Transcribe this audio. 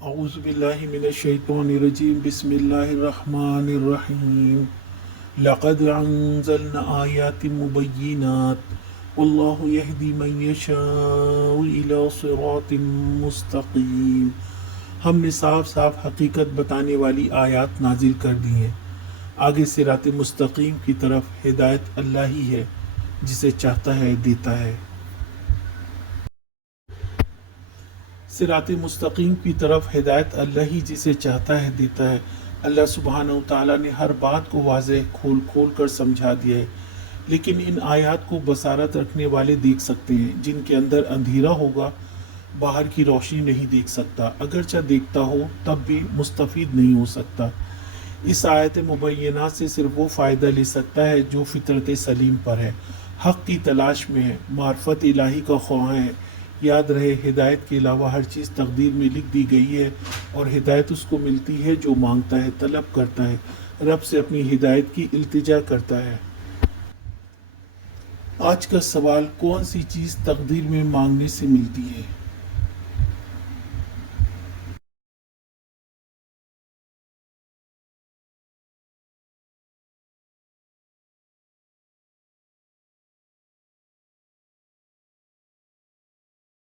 اعوذ باللہ من الشیطان الرجیم بسم اللہ الرحمن الرحیم لقد انزلنا آیات مبینات واللہ یہدی من یشاء الی صراط مستقیم۔ ہم نے صاف صاف حقیقت بتانے والی آیات نازل کر دی ہیں، آگے صراط مستقیم کی طرف ہدایت اللہ ہی ہے، جسے چاہتا ہے دیتا ہے۔ صراط مستقیم کی طرف ہدایت اللہ ہی جسے چاہتا ہے دیتا ہے۔ اللہ سبحانہ و تعالیٰ نے ہر بات کو واضح کھول کھول کر سمجھا دیا ہے، لیکن ان آیات کو بصارت رکھنے والے دیکھ سکتے ہیں۔ جن کے اندر اندھیرا ہوگا باہر کی روشنی نہیں دیکھ سکتا، اگرچہ دیکھتا ہو تب بھی مستفید نہیں ہو سکتا۔ اس آیت مبینہ سے صرف وہ فائدہ لے سکتا ہے جو فطرت سلیم پر ہے، حق کی تلاش میں ہے، معرفت الہی کا خواہاں ہے۔ یاد رہے، ہدایت کے علاوہ ہر چیز تقدیر میں لکھ دی گئی ہے، اور ہدایت اس کو ملتی ہے جو مانگتا ہے، طلب کرتا ہے، رب سے اپنی ہدایت کی التجا کرتا ہے۔ آج کا سوال، کون سی چیز تقدیر میں مانگنے سے ملتی ہے؟